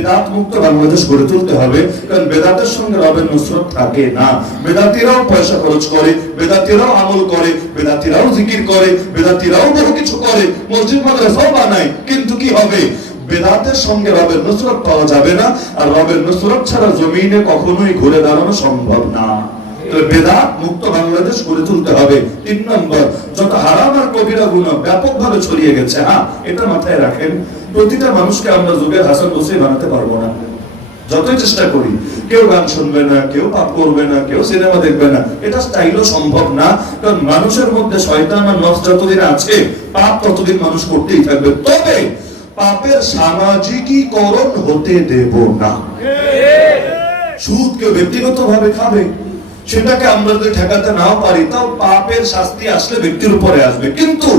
বেদাত মুক্ত বাংলাদেশ গড়ে তুলতে হবে, কারণ বেদাতের সঙ্গে রবের নুসরত থাকে না। বেদাতিরাও পয়সা খরচ করে, বেদাতিরাও আমল করে, বেদাতিরাও জিকির করে, বেদাতিরাও বহু কিছু করে, মসজিদ মাদ্রাসাও বানায়, কিন্তু কি হবে? বেদাতের সঙ্গে রবের নুসরত পাওয়া যাবে না, আর রবের নুসরত ছাড়া জমিনে কখনোই ঘুরে দাঁড়ানো সম্ভব না। বেদাত মুক্ত বাংলাদেশ গড়ে তুলতে হবে। 3 নম্বর, যত হারাম আর কবিরা গুনাহ ব্যাপকভাবে ছড়িয়ে গেছে, এটা মাথায় রাখেন, প্রতিটা মানুষকে আমরা যুগের হাসান হোসেন বানাতে পারবো না, যতই চেষ্টা করি। কেউ গান শুনবে না, কেউ পাপ করবে না, কেউ সিনেমা দেখবে না, এটা স্টাইলও সম্ভব না, কারণ মানুষের মধ্যে শয়তান আর নফস যতদিন আছে, পাপ ততদিন মানুষ করতেই থাকবে। তবে পাপের সামাজিকীকরণ হতে দেব না। সুদ কেউ ব্যক্তিগতভাবে খাবে, সেটাকে আমরা যদি ঠেকাতে নাও পারি, তাও পাপের শাস্তি আসলে ব্যক্তির উপরে আসবে, কিন্তু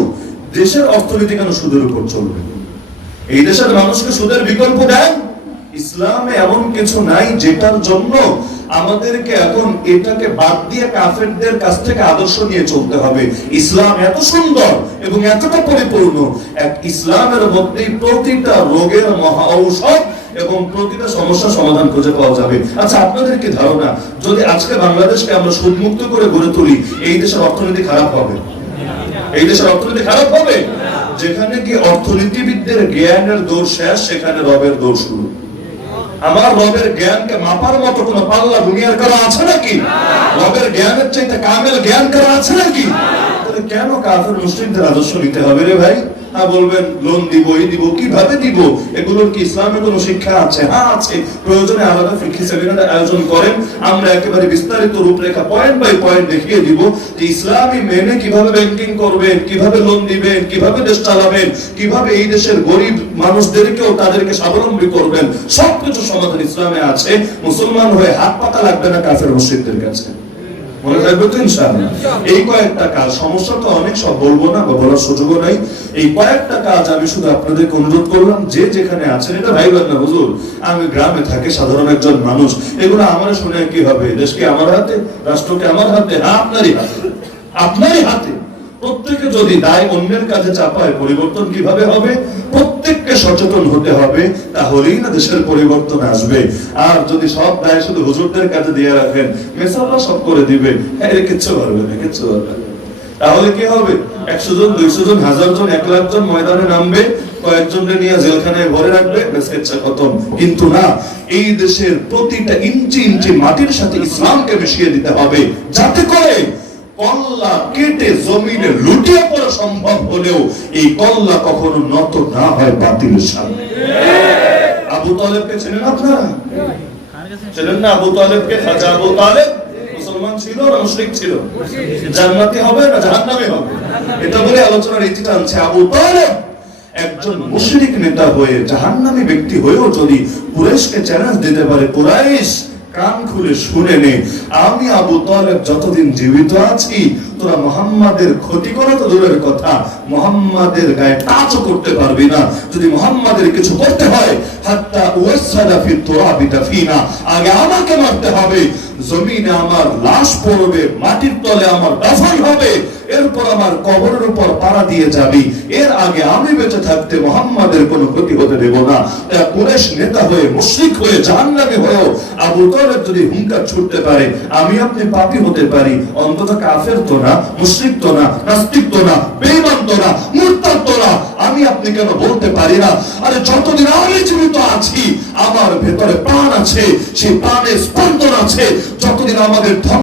দেশের অর্থনীতি কেন সুদের উপর চলবে? এই দেশের মানুষকে সুদের বিকল্প দেন? ইসলামে এমন কিছু নাই যেটার জন্য আমাদেরকে এখন এটাকে বাদ দিয়ে কাফেরদের কাছ থেকে আদর্শ নিয়ে চলতে হবে। ইসলাম এত সুন্দর এবং এতটা পরিপূর্ণ, এক ইসলামের মধ্যেই প্রতিটা রোগের মহা ঔষধ এবং প্রতিটা সমস্যার সমাধান খুঁজে পাওয়া যাবে। আচ্ছা, আপনাদের কি ধারণা, যদি আজকে বাংলাদেশকে আমরা সুদমুক্ত করে গড়ে তুলি, এই দেশের অর্থনীতি খারাপ হবে? এই দেশের অর্থনীতি খারাপ হবে? যেখানে কি অর্থনীতিবিদদের জ্ঞানের দৌড় শেষ, সেখানে রবের দৌড় শুরু। আমার রবের জ্ঞানকে মাপার মতো কোন পাল্লা দুনিয়ার কারো আছে নাকি? রবের জ্ঞানের চাইতে কামেল জ্ঞান কারো আছে নাকি? তাহলে কেন কাফের মুশরিকদের আদর্শ নিতে হবে রে ভাই? বলবেন লোন দিব, এই দিব, কিভাবে দিব? এগুলোর কি ইসলামে কোনো শিক্ষা আছে? আছে। প্রয়োজনে আলাদা ফিকহি সেমিনার আয়োজন করেন, আমরা একেবারে বিস্তারিত রূপরেখা পয়েন্ট বাই পয়েন্ট দেখিয়ে দিব যে ইসলামী মেনে কিভাবে ব্যাংকিং করবেন, কিভাবে লোন দিবেন, কিভাবে দেশ চালাবেন, কিভাবে এই দেশের গরিব মানুষদেরকেও তাদেরকে স্বাবলম্বী করবেন, সবকিছু সমাধান ইসলামে আছে। মুসলমান হয়ে হাত পাতা লাগবে না কাফের মুশরিকদের কাছে, মনে থাকবে তো ইনশাআল্লাহ। এই কয়েকটা কাজ, সমস্যা তো অনেক, সব বলবো না বা বলার সুযোগও নাই। এই কয়েকটা কাজ আমি শুধু আপনাদেরকে অনুরোধ করলাম, যে যেখানে আছেন, এটা ভাইবেন না হুজুর আমি গ্রামে থাকি, সাধারণ একজন মানুষ, এগুলো আমার শুনে কি হবে? দেশকে আমার হাতে, রাষ্ট্রকে আমার হাতে? আপনারই হাতে, আপনারই হাতে। প্রত্যেকে যদি দায় অন্যের কাছে চাপায়, পরিবর্তন কিভাবে হবে? প্রত্যেককে সচেতন হতে হবে, তাহলেই না দেশের পরিবর্তন আসবে। আর যদি সব দায় শুধু হুজুরদের কাছে দিয়ে রাখেন, মেসাল্লাহ সব করে দিবে, কিচ্ছু পারবে না, কিচ্ছু পারবে না। তাহলে কি হবে? 100 জন, 200 জন, 1000 জন, 1 লাখ জন ময়দানে নামবে, কয়েকজনকে নিয়ে জেলখানায় ভরে রাখবে, ইচ্ছা খতম। কিন্তু না, এই দেশের প্রতিটা ইঞ্চি ইঞ্চি মাটির সাথে ইসলামকে মিশিয়ে দিতে হবে, যাতে করে কল্লা কেটে জমিনে লুটিয়ে পড়া সম্ভব হলেও এই কল্লা কখনো নত না হয় বাতিলের সামনে। আবু তালেবকে চেনেন আপনারা? চেনেন না আবু তালেবকে? খাজা আবু তালেব মুসলমান ছিল না মুশরিক ছিল? জান্নাতি হবে না জাহান্নামী হবে? এটা বলে আলোচনার ইতি টানছে। আবু তালেব একজন মুশরিক নেতা হয়ে, জাহান্নামী ব্যক্তি হয়েও যদি কুরাইশকে চ্যালেঞ্জ দিতে পারে, কুরাইশ কান খুলে শুনে নে, আমি আবু তালেব যতদিন জীবিত আছি, তোরা মুহাম্মাদের ক্ষতি করা তো দূরের কথা, মুহাম্মাদের গায়ে টাচও করতে পারবি না। যদি মুহাম্মাদের কিছু করতে হয়, হাত্তা ওয়াসাদা ফি তুরাবি দাফিনা, আগে আমাকে মারতে হবে, জমিনে আমার লাশ পড়বে, মাটির তলে আমার দাফন হবে, এরপর আমার কবরের উপর পাড়া দিয়ে যাবি, এর আগে আমি বেঁচে থাকতে মুহাম্মাদের কোনো ক্ষতি হতে দেব না। কুরাইশ নেতা হয়ে, মুশরিক হয়ে, জাহান্নামী হয়েও আবু তালেব যদি হুঙ্কার ছুটতে পারে, আমি আপনি পাপী হতে পারি, অন্তত কাফের তো না, মুশরিক তো না, নাস্তিক তো না, বেঈমান তো না, মুরতাদ তো না, আমি আপনি কেন বলতে পারি না? আরে যতদিন আমি জীবিত আছি, আমার ভেতরে প্রাণ আছে, সেই প্রাণের স্পন্দন আছে, যতদিন আমাদের